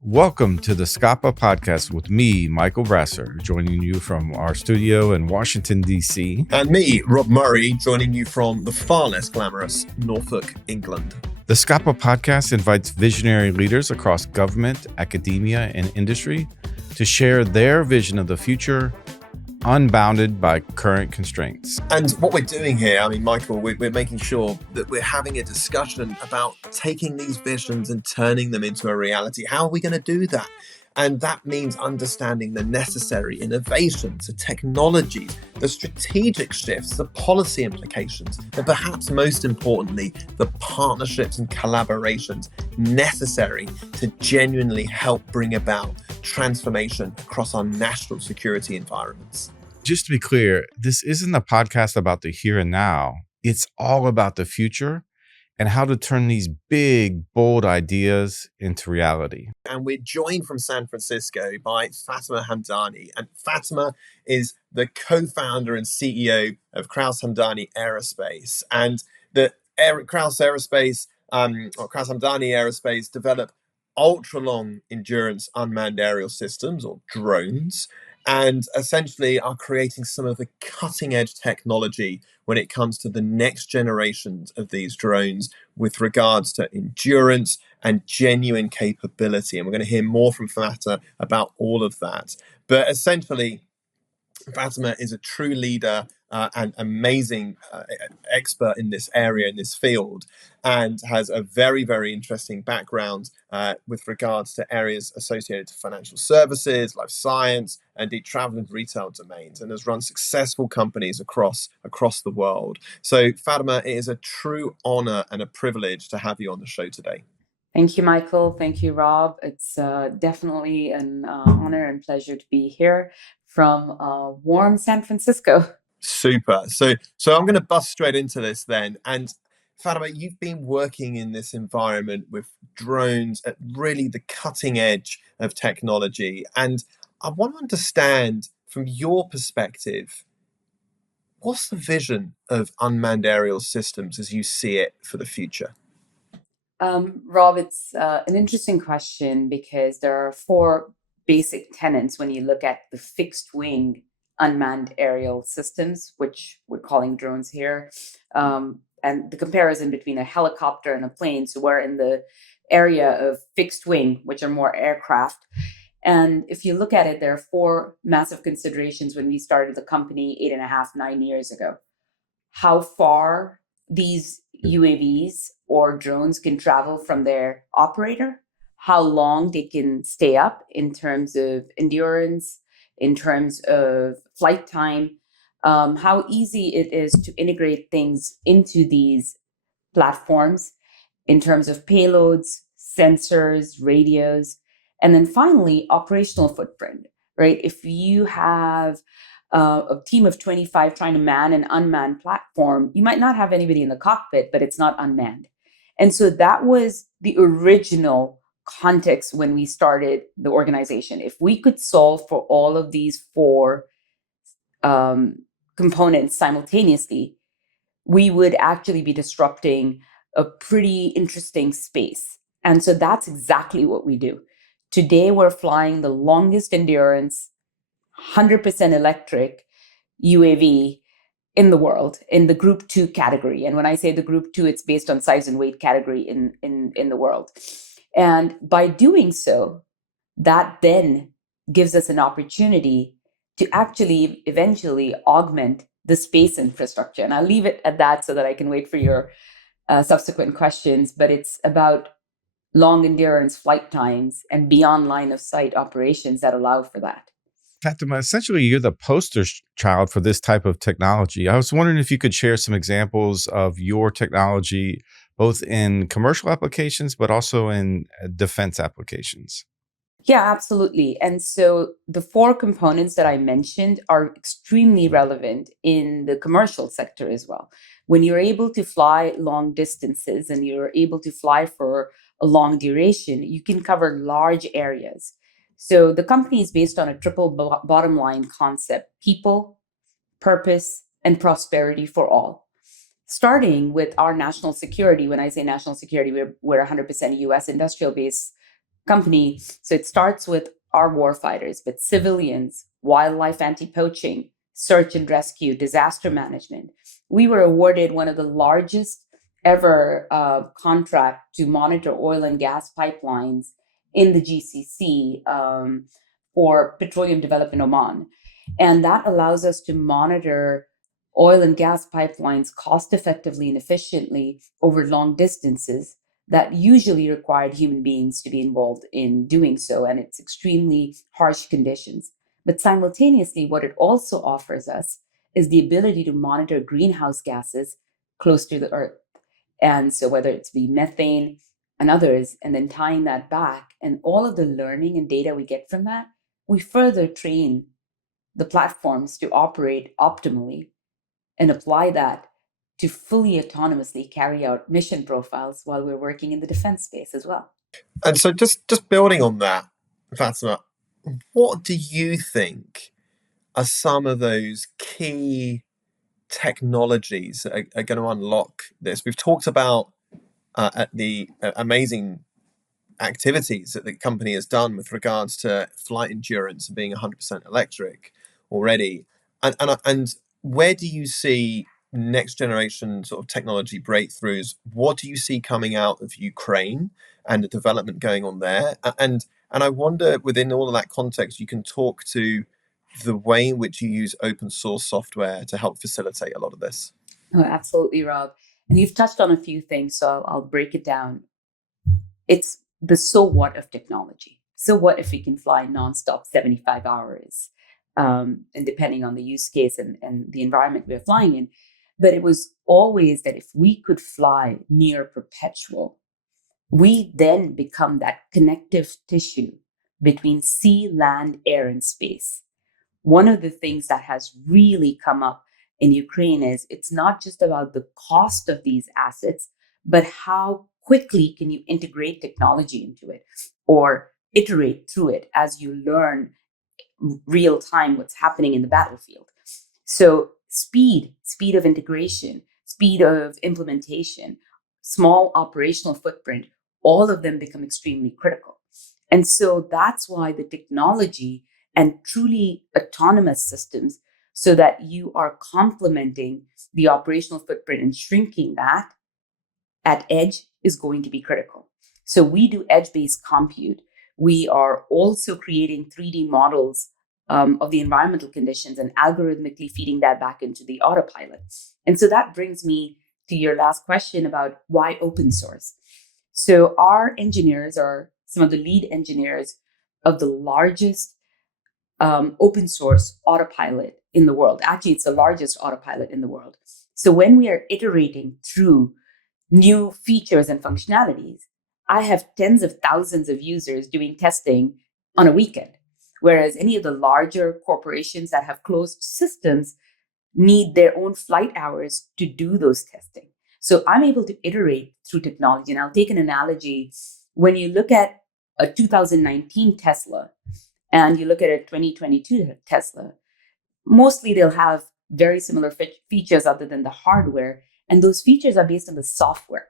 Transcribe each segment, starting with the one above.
Welcome to the Skapa Podcast with me, Michael Brasser, joining you from our studio in Washington, D.C. And me, Rob Murray, joining you from the far less glamorous Norfolk, England. The Skapa Podcast invites visionary leaders across government, academia, and industry to share their vision of the future, unbounded by current constraints. And what we're doing here, Michael, we're making sure that we're having a discussion about taking these visions and turning them into a reality. How are we going to do that? And that means understanding the necessary innovations, the technologies, the strategic shifts, the policy implications, and perhaps most importantly, the partnerships and collaborations necessary to genuinely help bring about transformation across our national security environments. Just to be clear, this isn't a podcast about the here and now. It's all about the future and how to turn these big, bold ideas into reality. And we're joined from San Francisco by Fatema Hamdani. And Fatema is the co-founder and CEO of Kraus Hamdani Aerospace. And the Kraus Hamdani Aerospace develop ultra-long endurance unmanned aerial systems, or drones, and essentially are creating some of the cutting edge technology when it comes to the next generations of these drones with regards to endurance and genuine capability. And we're going to hear more from Fatema about all of that. But essentially, Fatema is a true leader and amazing expert in this area, in this field, and has a very, very interesting background with regards to areas associated to financial services, life science, and the travel and retail domains, and has run successful companies across the world. So, Fatema, it is a true honor and a privilege to have you on the show today. Thank you, Michael. Thank you, Rob. It's definitely an honor and pleasure to be here from warm San Francisco. Super. So I'm going to bust straight into this then. And Fatema, you've been working in this environment with drones at really the cutting edge of technology. And I want to understand from your perspective, what's the vision of unmanned aerial systems as you see it for the future? Rob, it's an interesting question because there are four basic tenets when you look at the fixed wing unmanned aerial systems, which we're calling drones here. And the comparison between a helicopter and a plane. So we're in the area of fixed wing, which are more aircraft. And if you look at it, there are four massive considerations when we started the company 9 years ago. How far these UAVs or drones can travel from their operator, how long they can stay up in terms of endurance, in terms of flight time, how easy it is to integrate things into these platforms in terms of payloads, sensors, radios, and then finally, operational footprint, right? If you have a team of 25 trying to man an unmanned platform, you might not have anybody in the cockpit, but it's not unmanned. And so that was the original context when we started the organization. If we could solve for all of these four components simultaneously, we would actually be disrupting a pretty interesting space. And so that's exactly what we do. Today, we're flying the longest endurance, 100% electric UAV in the world in the Group 2 category. And when I say the Group 2, it's based on size and weight category in the world. And by doing so, that then gives us an opportunity to actually eventually augment the space infrastructure. And I'll leave it at that so that I can wait for your subsequent questions. But it's about long endurance flight times and beyond line of sight operations that allow for that. Fatema, essentially, you're the poster child for this type of technology. I was wondering if you could share some examples of your technology, both in commercial applications, but also in defense applications. Yeah, absolutely. And so the four components that I mentioned are extremely relevant in the commercial sector as well. When you're able to fly long distances and you're able to fly for a long duration, you can cover large areas. So the company is based on a triple bottom line concept: people, purpose, and prosperity for all. starting with our national security. When I say national security, we're 100% US industrial base company. So it starts with our warfighters, but civilians, wildlife anti-poaching, search and rescue, disaster management. We were awarded one of the largest ever contract to monitor oil and gas pipelines in the GCC for petroleum development Oman. And that allows us to monitor oil and gas pipelines cost effectively and efficiently over long distances that usually required human beings to be involved in doing so. And it's extremely harsh conditions. But simultaneously, what it also offers us is the ability to monitor greenhouse gases close to the earth. And so whether it's be methane and others, and then tying that back and all of the learning and data we get from that, we further train the platforms to operate optimally and apply that to fully autonomously carry out mission profiles while we're working in the defense space as well. And so just building on that, Fatima, what do you think are some of those key technologies that are going to unlock this? We've talked about the amazing activities that the company has done with regards to flight endurance and being 100% electric already. And where do you see next generation sort of technology breakthroughs? What do you see coming out of Ukraine and the development going on there? And I wonder, within all of that context, you can talk to the way in which you use open source software to help facilitate a lot of this. Oh, absolutely, Rob. And you've touched on a few things, so I'll break it down. It's the so what of technology. So what if we can fly nonstop 75 hours? And depending on the use case and the environment we're flying in. But it was always that if we could fly near perpetual, we then become that connective tissue between sea, land, air, and space. One of the things that has really come up in Ukraine is it's not just about the cost of these assets, but how quickly can you integrate technology into it or iterate through it as you learn real time what's happening in the battlefield. So speed of integration, speed of implementation, small operational footprint, all of them become extremely critical. And so that's why the technology and truly autonomous systems, so that you are complementing the operational footprint and shrinking that at edge, is going to be critical. So we do edge-based compute. We are also creating 3D models of the environmental conditions and algorithmically feeding that back into the autopilot. And so that brings me to your last question about why open source. So our engineers are some of the lead engineers of the largest open source autopilot in the world. Actually, it's the largest autopilot in the world. So when we are iterating through new features and functionalities, I have tens of thousands of users doing testing on a weekend. Whereas any of the larger corporations that have closed systems need their own flight hours to do those testing. So I'm able to iterate through technology. And I'll take an analogy. When you look at a 2019 Tesla and you look at a 2022 Tesla, mostly they'll have very similar features other than the hardware. And those features are based on the software.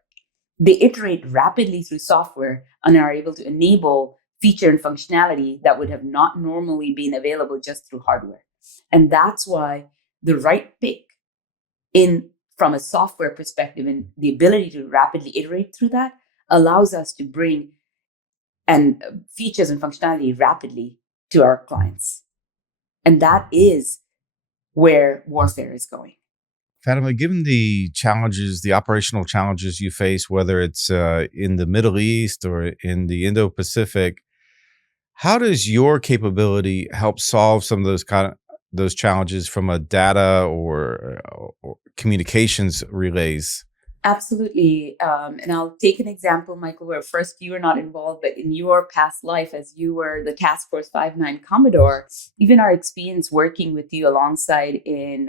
They iterate rapidly through software and are able to enable feature and functionality that would have not normally been available just through hardware. And that's why the right pick from a software perspective and the ability to rapidly iterate through that allows us to bring features and functionality rapidly to our clients. And that is where warfare is going. Fatema, given the challenges, the operational challenges you face, whether it's in the Middle East or in the Indo-Pacific, how does your capability help solve some of those challenges from a data or communications relays? Absolutely. And I'll take an example, Michael, where first you were not involved, but in your past life, as you were the Task Force 59 Commodore, even our experience working with you alongside in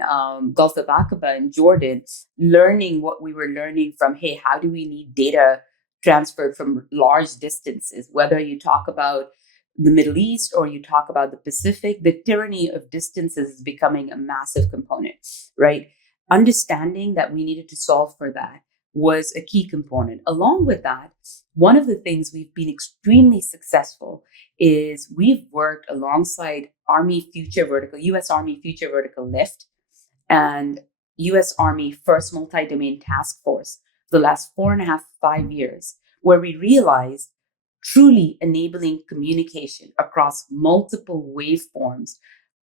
Gulf of Aqaba in Jordan, learning what we were learning from, hey, how do we need data transferred from large distances? Whether you talk about the Middle East or you talk about the Pacific, the tyranny of distances is becoming a massive component, right? understanding that we needed to solve for that was a key component. Along with that, one of the things we've been extremely successful is we've worked alongside US Army Future Vertical Lift and US Army First Multi-Domain Task Force for the last 4.5, 5 years, where we realized truly enabling communication across multiple waveforms.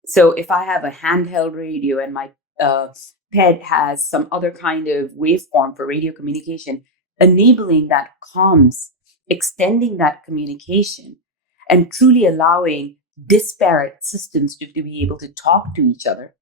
So if I have a handheld radio and my pet has some other kind of waveform for radio communication, enabling that comms, extending that communication, and truly allowing disparate systems to be able to talk to each other,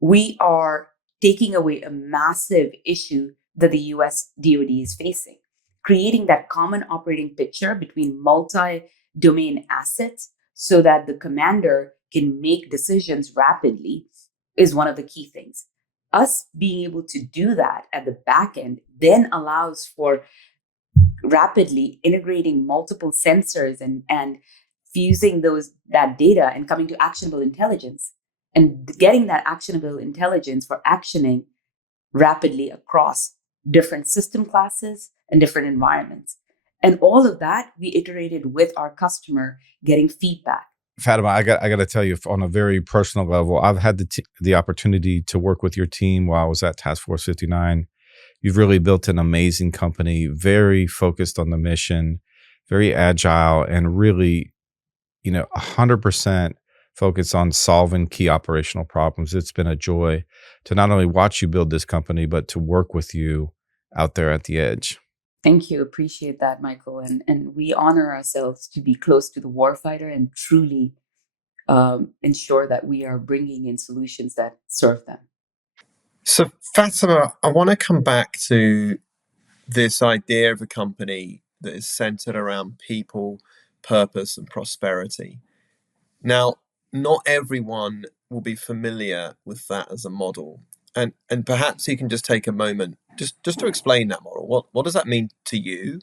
we are taking away a massive issue that the US DoD is facing. Creating that common operating picture between multi-domain assets so that the commander can make decisions rapidly is one of the key things. Us being able to do that at the back end then allows for rapidly integrating multiple sensors and fusing that data and coming to actionable intelligence and getting that actionable intelligence for actioning rapidly across different system classes and different environments. And all of that we iterated with our customer, getting feedback. Fatima, I got to tell you, on a very personal level, I've had the opportunity to work with your team while I was at Task Force 59. You've really built an amazing company, very focused on the mission, very agile, and really, 100% focused on solving key operational problems. It's been a joy to not only watch you build this company, but to work with you out there at the edge. Thank you. Appreciate that, Michael. And we honor ourselves to be close to the warfighter and truly ensure that we are bringing in solutions that serve them. So, Fatima, I want to come back to this idea of a company that is centered around people, purpose, and prosperity. Now, not everyone will be familiar with that as a model. And perhaps you can just take a moment just to explain that model. What does that mean to you?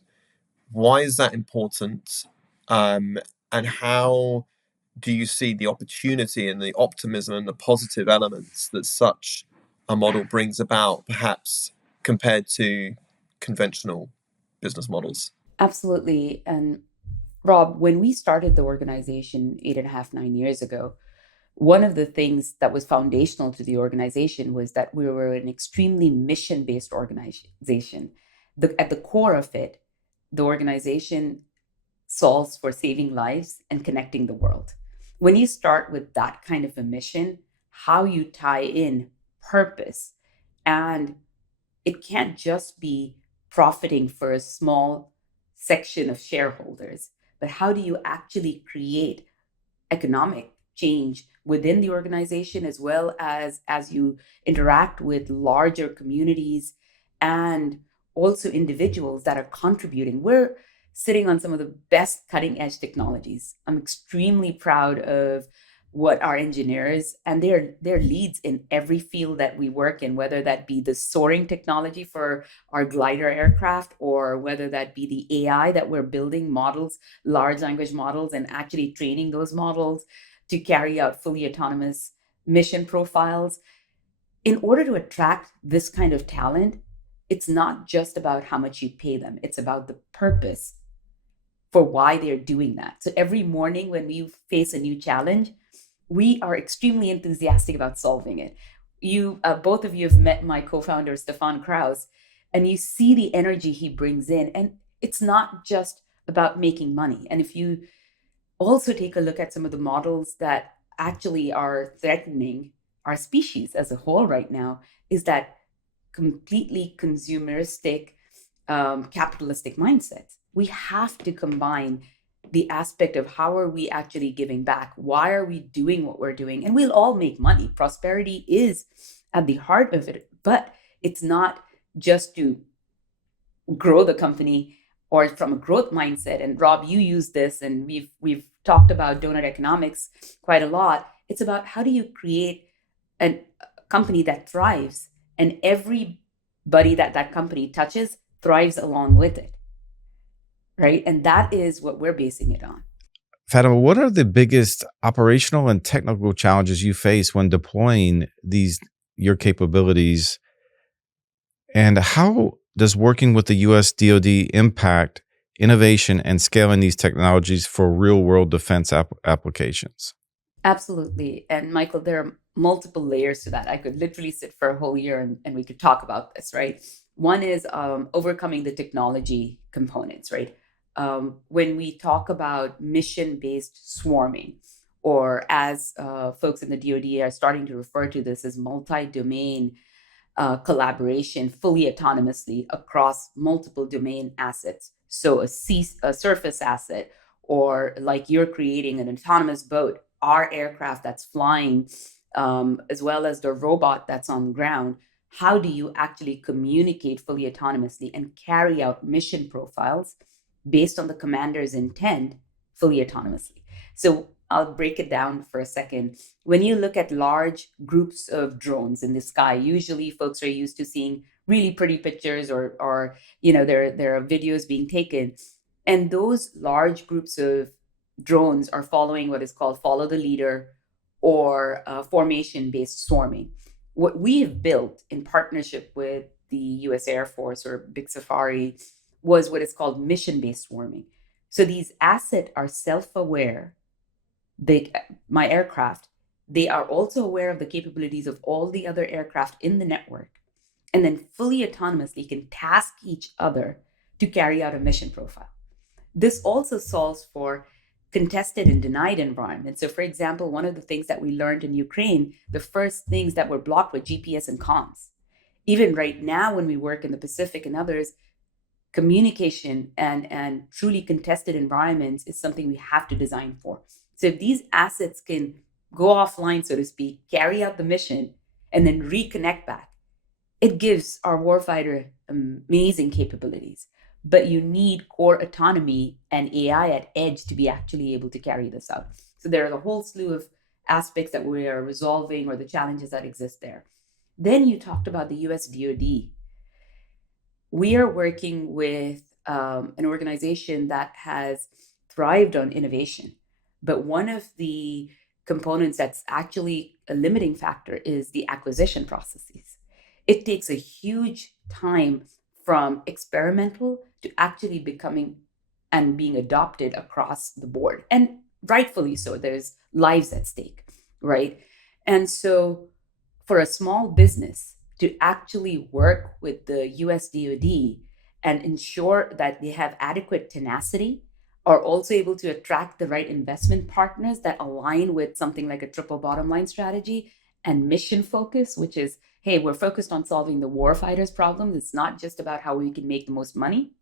Why is that important? And how do you see the opportunity and the optimism and the positive elements that such a model brings about, perhaps compared to conventional business models? Absolutely. And Rob, when we started the organization 8.5, 9 years ago, one of the things that was foundational to the organization was that we were an extremely mission-based organization. At the core of it, the organization solves for saving lives and connecting the world. When you start with that kind of a mission, how you tie in purpose, and it can't just be profiting for a small section of shareholders, but how do you actually create economic change within the organization, as well as you interact with larger communities and also individuals that are contributing. We're sitting on some of the best cutting edge technologies. I'm extremely proud of what our engineers and their leads in every field that we work in, whether that be the soaring technology for our glider aircraft, or whether that be the AI that we're building models, large language models, and actually training those models to carry out fully autonomous mission profiles. In order to attract this kind of talent, it's not just about how much you pay them. It's about the purpose for why they're doing that. So every morning when we face a new challenge, we are extremely enthusiastic about solving it. Both of you have met my co-founder, Stefan Kraus, and you see the energy he brings in. And it's not just about making money. And if you also take a look at some of the models that actually are threatening our species as a whole right now, is that completely consumeristic, capitalistic mindset. We have to combine the aspect of how are we actually giving back? Why are we doing what we're doing? And we'll all make money. Prosperity is at the heart of it, but it's not just to grow the company or from a growth mindset. And Rob, you use this, and we've talked about donut economics quite a lot. It's about how do you create a company that thrives, and everybody that company touches thrives along with it, right? And that is what we're basing it on. Fatima, what are the biggest operational and technical challenges you face when deploying these your capabilities, and how does working with the U.S. DoD impact innovation and scaling these technologies for real-world defense applications? Absolutely. And Michael, there are multiple layers to that. I could literally sit for a whole year and we could talk about this, right? One is overcoming the technology components, right? When we talk about mission-based swarming, or as folks in the DoD are starting to refer to this as multi-domain collaboration fully autonomously across multiple domain assets. So a surface asset, or like you're creating an autonomous boat, our aircraft that's flying, as well as the robot that's on the ground. How do you actually communicate fully autonomously and carry out mission profiles based on the commander's intent fully autonomously? So I'll break it down for a second. When you look at large groups of drones in the sky, usually folks are used to seeing really pretty pictures, or there are videos being taken, and those large groups of drones are following what is called follow the leader, or formation based swarming. What we've built in partnership with the US Air Force, or Big Safari, was what is called mission based swarming. So these assets are self aware. My aircraft, they are also aware of the capabilities of all the other aircraft in the network, and then fully autonomously can task each other to carry out a mission profile. This also solves for contested and denied environments. So for example, one of the things that we learned in Ukraine, the first things that were blocked were GPS and comms. Even right now, when we work in the Pacific and others, communication and truly contested environments is something we have to design for. So if these assets can go offline, so to speak, carry out the mission, and then reconnect back, it gives our warfighter amazing capabilities. But you need core autonomy and AI at edge to be actually able to carry this out. So there are a whole slew of aspects that we are resolving, or the challenges that exist there. Then you talked about the US DoD. We are working with an organization that has thrived on innovation. But one of the components that's actually a limiting factor is the acquisition processes. It takes a huge time from experimental to actually becoming and being adopted across the board. And rightfully so, there's lives at stake, right? And so for a small business to actually work with the US DoD and ensure that they have adequate tenacity, are also able to attract the right investment partners that align with something like a triple bottom line strategy and mission focus, which is, hey, we're focused on solving the warfighters' problems. It's not just about how we can make the most money.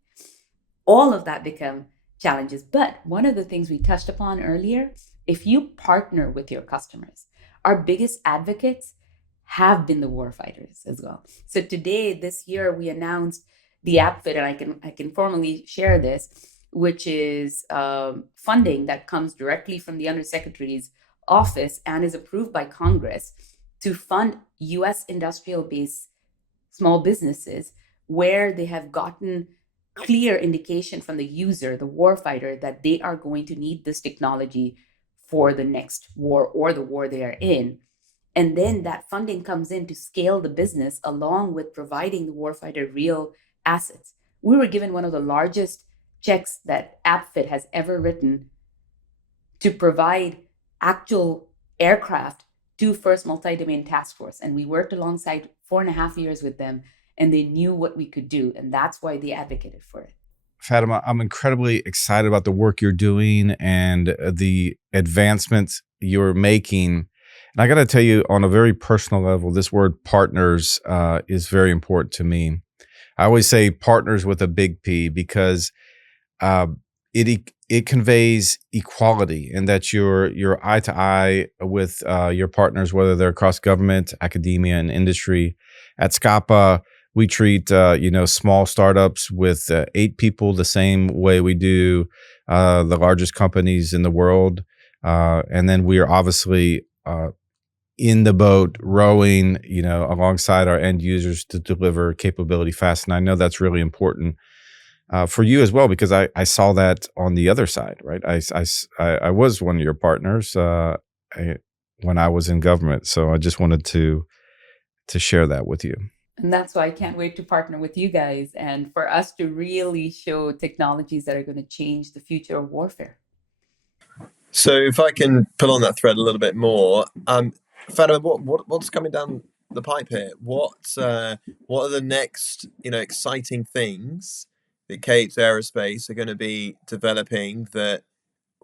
All of that become challenges. But one of the things we touched upon earlier, if you partner with your customers, our biggest advocates have been the warfighters as well. So today, this year, we announced the AppFit, and I can formally share this, which is funding that comes directly from the Undersecretary's office and is approved by Congress to fund US industrial-based small businesses where they have gotten clear indication from the user, the warfighter, that they are going to need this technology for the next war or the war they are in. And then that funding comes in to scale the business along with providing the warfighter real assets. We were given one of the largest checks that AppFit has ever written to provide actual aircraft to First Multi-Domain Task Force. And we worked alongside 4.5 years with them, and they knew what we could do. And that's why they advocated for it. Fatema, I'm incredibly excited about the work you're doing and the advancements you're making. And I got to tell you, on a very personal level, this word partners is very important to me. I always say partners with a big P, because it conveys equality, and that you're eye to eye with your partners, whether they're across government, academia, and industry. At Skapa, we treat small startups with 8 people the same way we do the largest companies in the world, and then we are obviously in the boat rowing, alongside our end users to deliver capability fast. And I know that's really important for you as well, because I saw that on the other side, right? I was one of your partners when I was in government. So I just wanted to to share that with you. And that's why I can't wait to partner with you guys and for us to really show technologies that are going to change the future of warfare. So if I can pull on that thread a little bit more, Fatima, what's coming down the pipe here? What are the next exciting things that Capes Aerospace are going to be developing that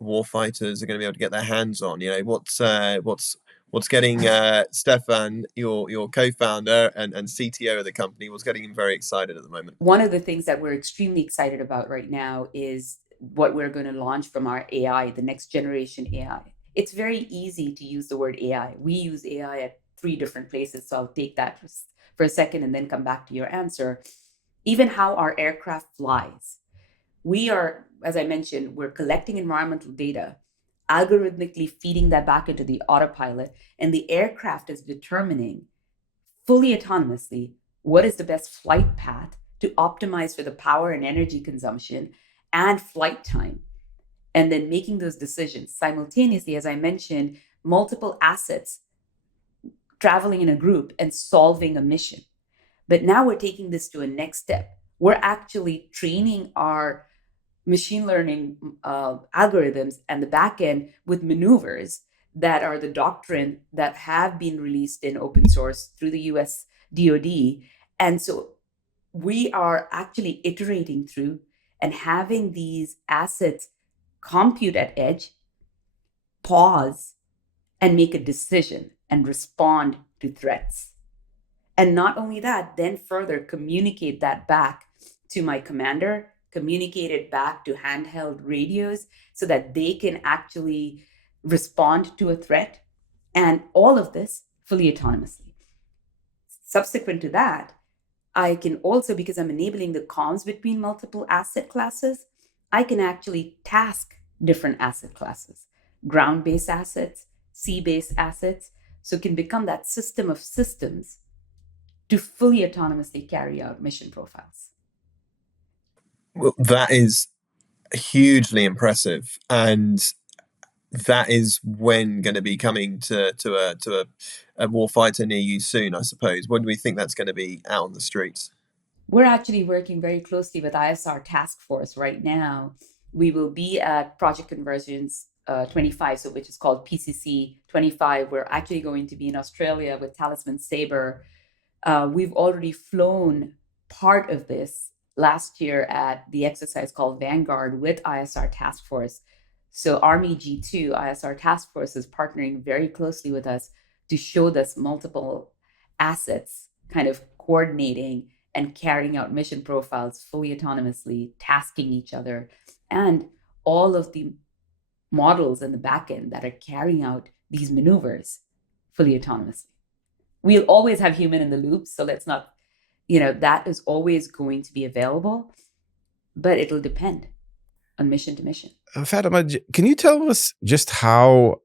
warfighters are going to be able to get their hands on? What's getting Stefan, your co-founder and CTO of the company, what's getting him very excited at the moment? One of the things that we're extremely excited about right now is what we're going to launch from our AI, the next generation AI. It's very easy to use the word AI. We use AI at 3 different places, so I'll take that for a second and then come back to your answer. Even how our aircraft flies. We are, as I mentioned, we're collecting environmental data, algorithmically feeding that back into the autopilot, and the aircraft is determining fully autonomously what is the best flight path to optimize for the power and energy consumption and flight time, and then making those decisions simultaneously. As I mentioned, multiple assets traveling in a group and solving a mission. But now we're taking this to a next step. We're actually training our machine learning algorithms and the back end with maneuvers that are the doctrine that have been released in open source through the US DoD. And so we are actually iterating through and having these assets compute at edge, pause, and make a decision and respond to threats. And not only that, then further communicate that back to my commander, communicate it back to handheld radios so that they can actually respond to a threat. And all of this fully autonomously. Subsequent to that, I can also, because I'm enabling the comms between multiple asset classes, I can actually task different asset classes, ground-based assets, sea-based assets, so it can become that system of systems to fully autonomously carry out mission profiles. Well, that is hugely impressive, and that is when going to be coming to a warfighter near you soon, I suppose. When do we think that's going to be out on the streets? We're actually working very closely with ISR Task Force right now. We will be at Project Convergence 25, so which is called PCC 25. We're actually going to be in Australia with Talisman Sabre. We've already flown part of this last year at the exercise called Vanguard with ISR Task Force. So Army G2 ISR Task Force is partnering very closely with us to show this multiple assets kind of coordinating and carrying out mission profiles fully autonomously, tasking each other, and all of the models in the backend that are carrying out these maneuvers fully autonomously. We'll always have human in the loop, so let's not, that is always going to be available, but it'll depend on mission to mission. Fatima, can you tell us just how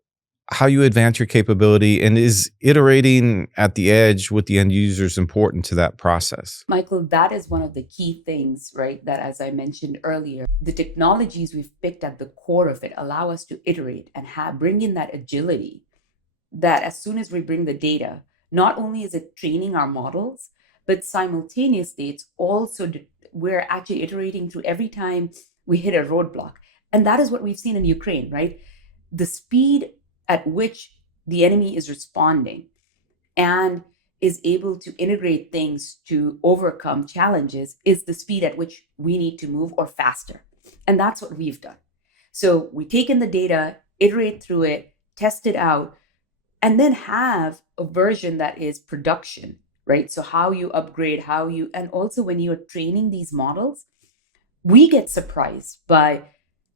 you advance your capability, and is iterating at the edge with the end users important to that process? Michael, that is one of the key things, right? That, as I mentioned earlier, the technologies we've picked at the core of it allow us to iterate and bring in that agility that as soon as we bring the data, not only is it training our models, but simultaneously it's also, we're actually iterating through every time we hit a roadblock. And that is what we've seen in Ukraine, right? The speed at which the enemy is responding and is able to integrate things to overcome challenges is the speed at which we need to move, or faster. And that's what we've done. So we take in the data, iterate through it, test it out, and then have a version that is production, right? So how you upgrade, and also when you're training these models, we get surprised by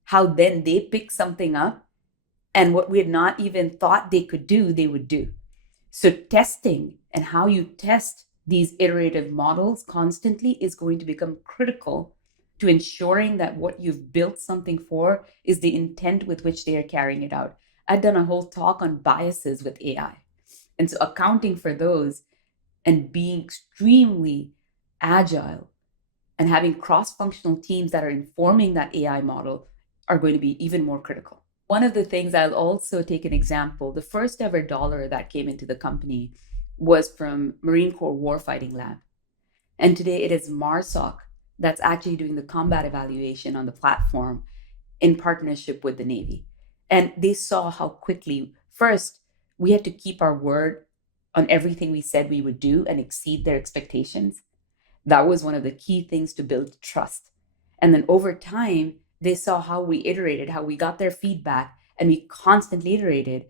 how then they pick something up and what we had not even thought they could do, they would do. So testing and how you test these iterative models constantly is going to become critical to ensuring that what you've built something for is the intent with which they are carrying it out. I've done a whole talk on biases with AI. And so accounting for those and being extremely agile and having cross-functional teams that are informing that AI model are going to be even more critical. One of the things, I'll also take an example, the first ever dollar that came into the company was from Marine Corps Warfighting Lab. And today it is MARSOC that's actually doing the combat evaluation on the platform in partnership with the Navy. And they saw how quickly, first, we had to keep our word on everything we said we would do and exceed their expectations. That was one of the key things to build trust. And then over time, they saw how we iterated, how we got their feedback, and we constantly iterated.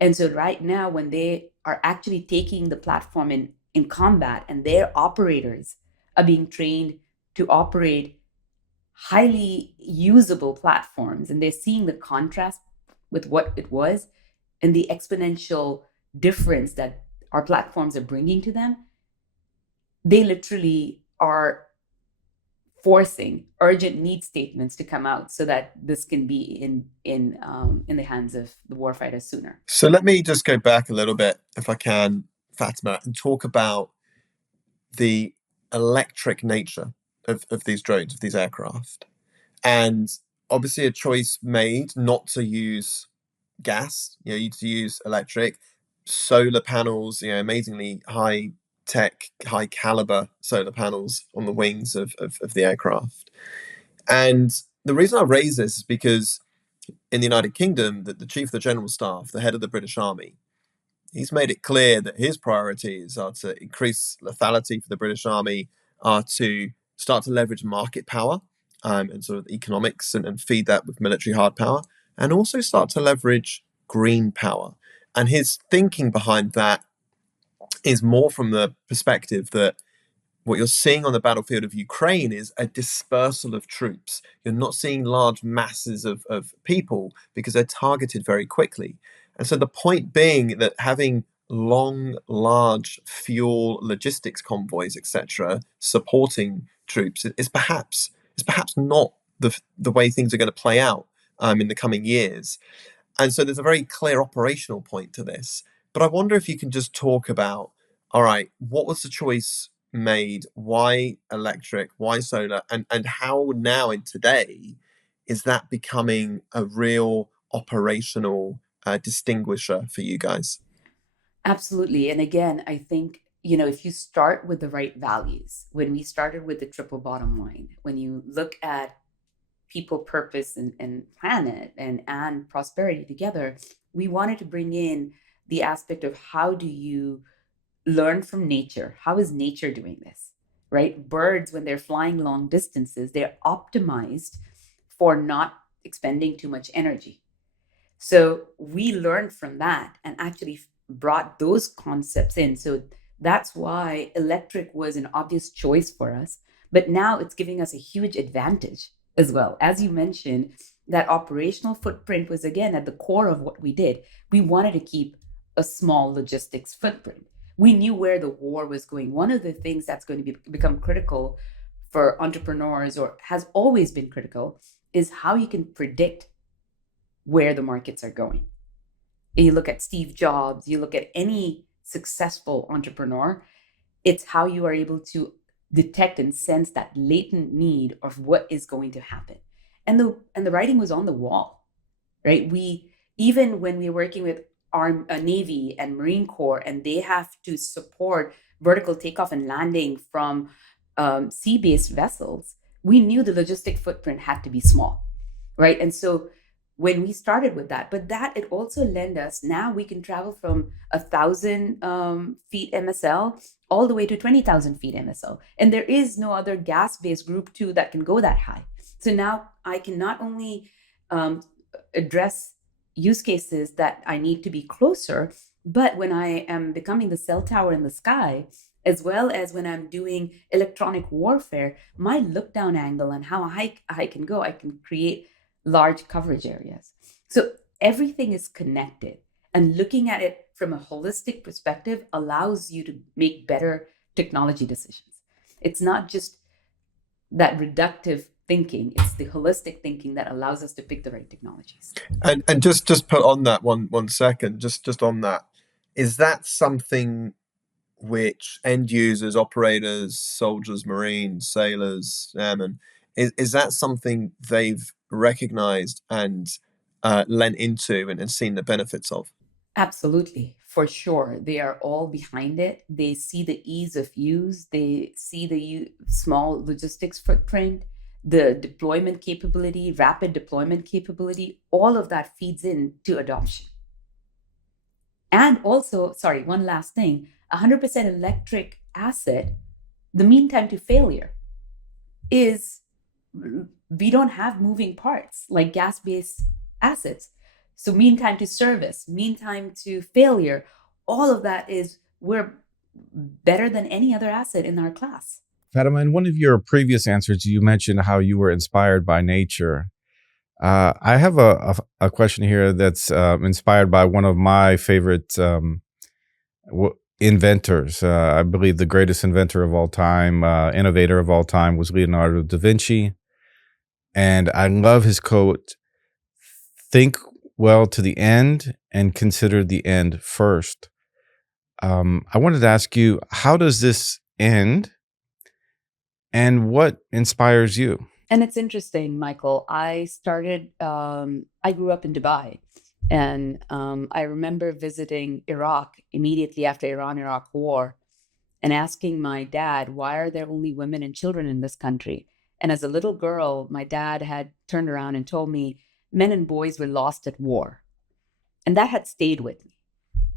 And so right now, when they are actually taking the platform in combat and their operators are being trained to operate highly usable platforms, and they're seeing the contrast with what it was and the exponential difference that our platforms are bringing to them, they literally are forcing urgent need statements to come out so that this can be in the hands of the warfighters sooner. So let me just go back a little bit, if I can, Fatima, and talk about the electric nature of these drones, of these aircraft. And obviously a choice made not to use gas, to use electric, solar panels, amazingly high tech, high caliber solar panels on the wings of the aircraft. And the reason I raise this is because in the United Kingdom, the Chief of the General Staff, the head of the British Army, he's made it clear that his priorities are to increase lethality for the British Army, are to start to leverage market power and sort of economics and feed that with military hard power, and also start to leverage green power. And his thinking behind that is more from the perspective that what you're seeing on the battlefield of Ukraine is a dispersal of troops. You're not seeing large masses of people because they're targeted very quickly. And so the point being that having long, large fuel logistics convoys, etc., supporting troops is perhaps not the way things are going to play out in the coming years. And so there's a very clear operational point to this. But I wonder if you can just talk about, all right, what was the choice made? Why electric? Why solar? And how now in today is that becoming a real operational distinguisher for you guys? Absolutely. And again, I think, if you start with the right values, when we started with the triple bottom line, when you look at people, purpose, and planet and prosperity together, we wanted to bring in the aspect of how do you learn from nature? How is nature doing this? Right? Birds, when they're flying long distances, they're optimized for not expending too much energy. So we learned from that and actually brought those concepts in. So that's why electric was an obvious choice for us. But now it's giving us a huge advantage as well. As you mentioned, that operational footprint was again at the core of what we did. We wanted to keep a small logistics footprint. We knew where the war was going. One of the things that's going to become critical for entrepreneurs, or has always been critical, is how you can predict where the markets are going. You look at Steve Jobs, you look at any successful entrepreneur, it's how you are able to detect and sense that latent need of what is going to happen. And the writing was on the wall, right? Even when we're working with our Navy and Marine Corps, and they have to support vertical takeoff and landing from sea-based vessels, we knew the logistic footprint had to be small, right? And so when we started with that, but that it also lent us, now we can travel from 1,000 feet MSL all the way to 20,000 feet MSL. And there is no other gas-based Group 2 that can go that high. So now I can not only address use cases that I need to be closer, but when I am becoming the cell tower in the sky, as well as when I'm doing electronic warfare, my look down angle and how high I can go, I can create large coverage areas. So everything is connected, and looking at it from a holistic perspective allows you to make better technology decisions. It's not just that reductive thinking, it's the holistic thinking that allows us to pick the right technologies. And just put on that one second, just on that, is that something which end users, operators, soldiers, Marines, sailors, airmen, is that something they've recognized and lent into and seen the benefits of? Absolutely. For sure, they are all behind it. They see the ease of use, they see the small logistics footprint, the deployment capability, rapid deployment capability. All of that feeds into adoption. And also, sorry, one last thing, 100% electric asset, the mean time to failure is, we don't have moving parts like gas-based assets. So mean time to service, mean time to failure, all of that is, we're better than any other asset in our class. Fatima, in one of your previous answers, you mentioned how you were inspired by nature. I have a question here that's inspired by one of my favorite inventors. I believe the greatest inventor of all time, innovator of all time, was Leonardo da Vinci. And I love his quote, "Think well to the end and consider the end first." I wanted to ask you, how does this end and what inspires you? And it's interesting, Michael. I grew up in Dubai, and I remember visiting Iraq immediately after Iran-Iraq war and asking my dad, why are there only women and children in this country? And as a little girl, my dad had turned around and told me men and boys were lost at war. And that had stayed with me.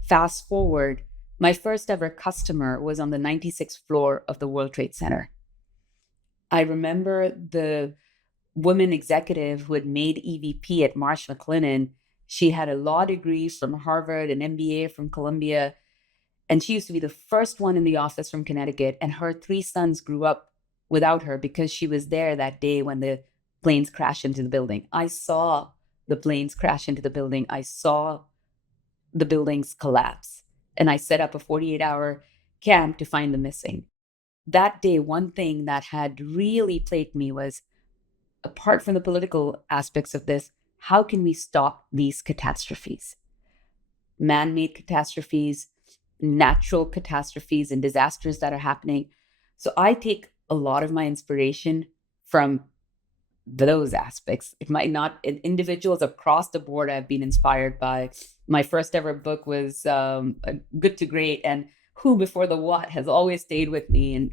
Fast forward, my first ever customer was on the 96th floor of the World Trade Center. I remember the woman executive who had made EVP at Marsh McLennan. She had a law degree from Harvard, an MBA from Columbia, and she used to be the first one in the office from Connecticut. And her 3 sons grew up without her because she was there that day when the planes crashed into the building. I saw the planes crash into the building. I saw the buildings collapse. And I set up a 48-hour camp to find the missing. That day, one thing that had really plagued me was, apart from the political aspects of this, how can we stop these catastrophes? Man-made catastrophes, natural catastrophes, and disasters that are happening. So I take a lot of my inspiration from those aspects. It might not, individuals across the board I've been inspired by. My first ever book was Good to Great, and Who Before the What has always stayed with me. And,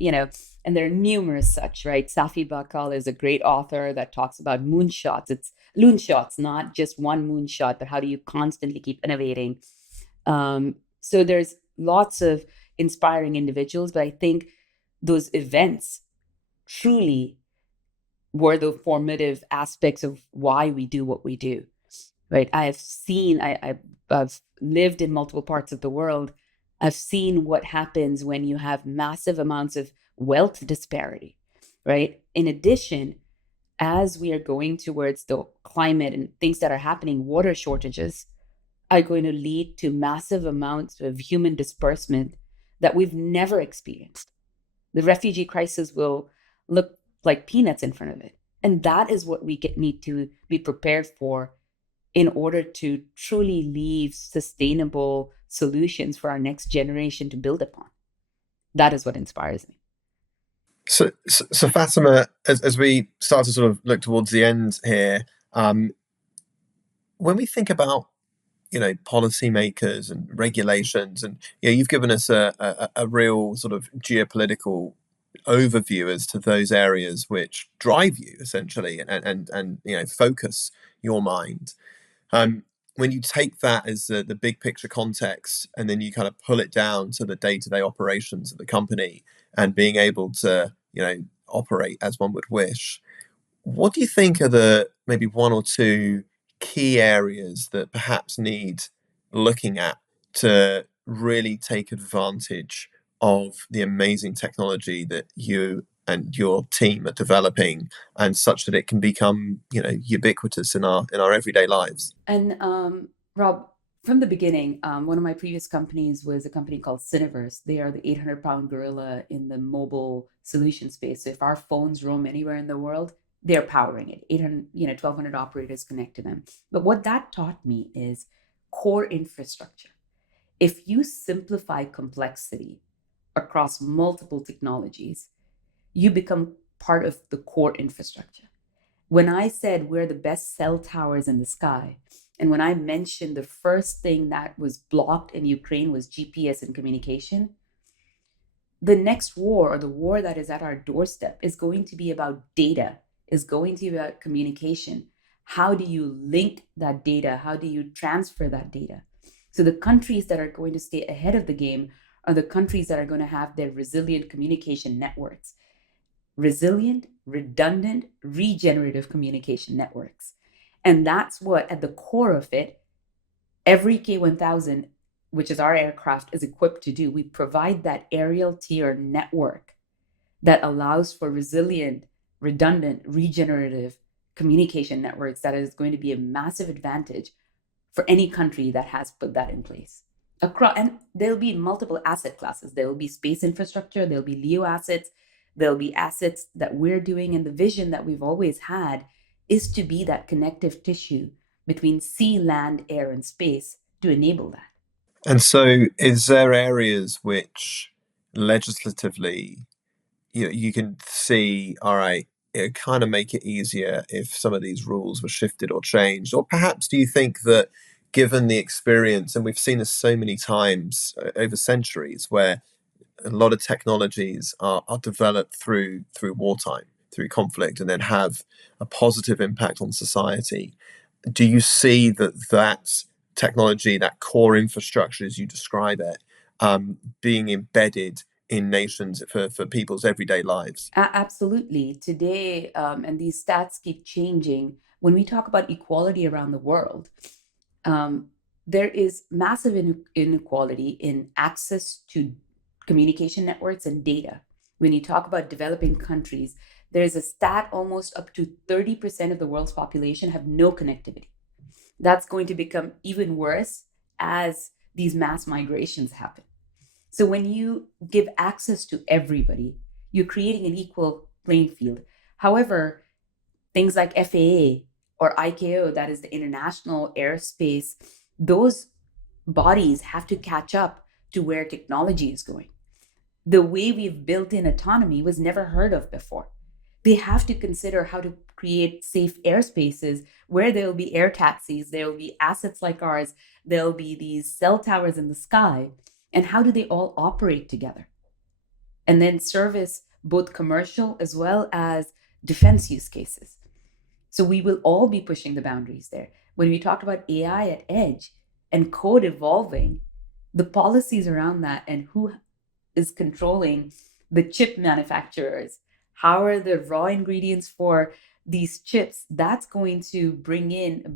and there are numerous such, right? Safi Bakal is a great author that talks about moonshots. It's loonshots, not just one moonshot, but how do you constantly keep innovating? So there's lots of inspiring individuals, but I think those events truly were the formative aspects of why we do what we do, right? I've lived in multiple parts of the world. I've seen what happens when you have massive amounts of wealth disparity, right? In addition, as we are going towards the climate and things that are happening, water shortages are going to lead to massive amounts of human disbursement that we've never experienced. The refugee crisis will look like peanuts in front of it. And that is what we need to be prepared for in order to truly leave sustainable solutions for our next generation to build upon. That is what inspires me. So Fatima, as we start to sort of look towards the end here, when we think about policymakers and regulations, and you've given us a real sort of geopolitical overview as to those areas which drive you essentially and focus your mind. When you take that as the big picture context, and then you kind of pull it down to the day-to-day operations of the company and being able to operate as one would wish, what do you think are the maybe 1 or 2 key areas that perhaps need looking at to really take advantage of the amazing technology that you and your team are developing, and such that it can become ubiquitous in our everyday lives? And Rob, from the beginning, one of my previous companies was a company called Cineverse. They are the 800-pound gorilla in the mobile solution space. So if our phones roam anywhere in the world, they're powering it. 1,200 operators connect to them. But what that taught me is core infrastructure. If you simplify complexity across multiple technologies, you become part of the core infrastructure. When I said we're the best cell towers in the sky, And when I mentioned the first thing that was blocked in Ukraine was GPS and communication, the next war, or the war that is at our doorstep, is going to be about data, is going to be about communication. How do you link that data? How do you transfer that data? So the countries that are going to stay ahead of the game are the countries that are going to have their resilient communication networks. Resilient, redundant, regenerative communication networks. And that's what, at the core of it, every K1000, which is our aircraft, is equipped to do. We provide that aerial tier network that allows for resilient, redundant, regenerative communication networks that is going to be a massive advantage for any country that has put that in place. And there'll be multiple asset classes. There will be space infrastructure, there'll be LEO assets, there'll be assets that we're doing, and the vision that we've always had is to be that connective tissue between sea, land, air, and space to enable that. And so, is there areas which legislatively you can see, all right, it kind of make it easier if some of these rules were shifted or changed? Or perhaps do you think that given the experience, and we've seen this so many times over centuries, where a lot of technologies are developed through wartime, through conflict, and then have a positive impact on society. Do you see that technology, that core infrastructure, as you describe it, being embedded in nations for people's everyday lives? Absolutely. Today, and these stats keep changing, when we talk about equality around the world, there is massive inequality in access to communication networks and data. When you talk about developing countries, there is a stat almost up to 30% of the world's population have no connectivity. That's going to become even worse as these mass migrations happen. So when you give access to everybody, you're creating an equal playing field. However, things like FAA or ICAO, that is the International Aerospace, those bodies have to catch up to where technology is going. The way we've built in autonomy was never heard of before. They have to consider how to create safe airspaces where there will be air taxis, there will be assets like ours, there'll be these cell towers in the sky, and how do they all operate together? And then service both commercial as well as defense use cases. So we will all be pushing the boundaries there. When we talk about AI at edge and code evolving, the policies around that and who is controlling the chip manufacturers, how are the raw ingredients for these chips, that's going to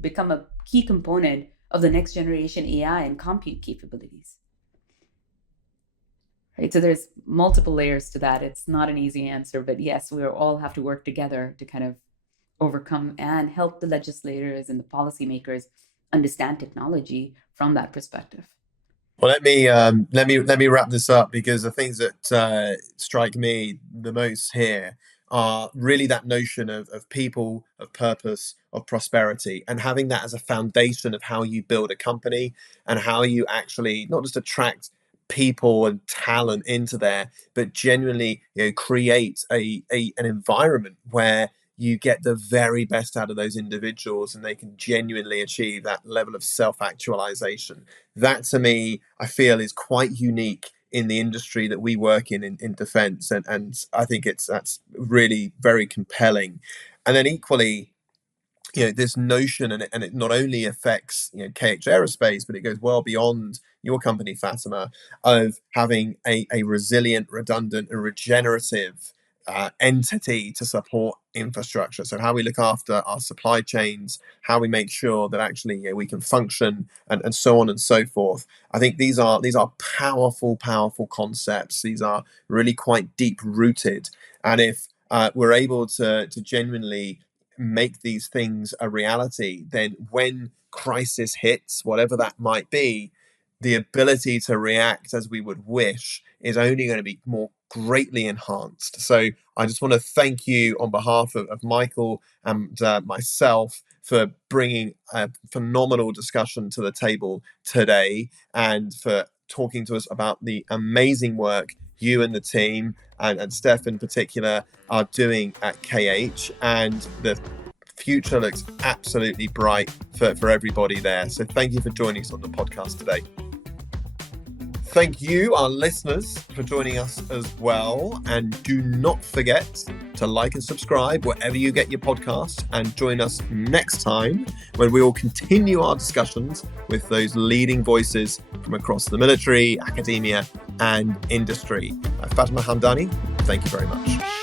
become a key component of the next generation AI and compute capabilities. Right? So there's multiple layers to that. It's not an easy answer, but yes, we all have to work together to kind of overcome and help the legislators and the policymakers understand technology from that perspective. Well, let me wrap this up, because the things that strike me the most here are really that notion of people, of purpose, of prosperity, and having that as a foundation of how you build a company and how you actually not just attract people and talent into there, but genuinely create an environment where you get the very best out of those individuals and they can genuinely achieve that level of self-actualization. That, to me, I feel is quite unique in the industry that we work in defense. And I think that's really very compelling. And then equally, this notion, and it not only affects KH Aerospace, but it goes well beyond your company, Fatema, of having a resilient, redundant, and regenerative entity to support infrastructure. So how we look after our supply chains, how we make sure that actually we can function, and so on and so forth. I think these are powerful concepts. These are really quite deep rooted, and if we're able to genuinely make these things a reality, then when crisis hits, whatever that might be, the ability to react as we would wish is only going to be more greatly enhanced. So I just want to thank you on behalf of Michael and myself for bringing a phenomenal discussion to the table today, and for talking to us about the amazing work you and the team, and Steph in particular, are doing at KH, and the future looks absolutely bright for everybody there. So thank you for joining us on the podcast today. Thank you, our listeners, for joining us as well. And do not forget to like and subscribe wherever you get your podcast, and join us next time when we will continue our discussions with those leading voices from across the military, academia, and industry. Fatema Hamdani, thank you very much.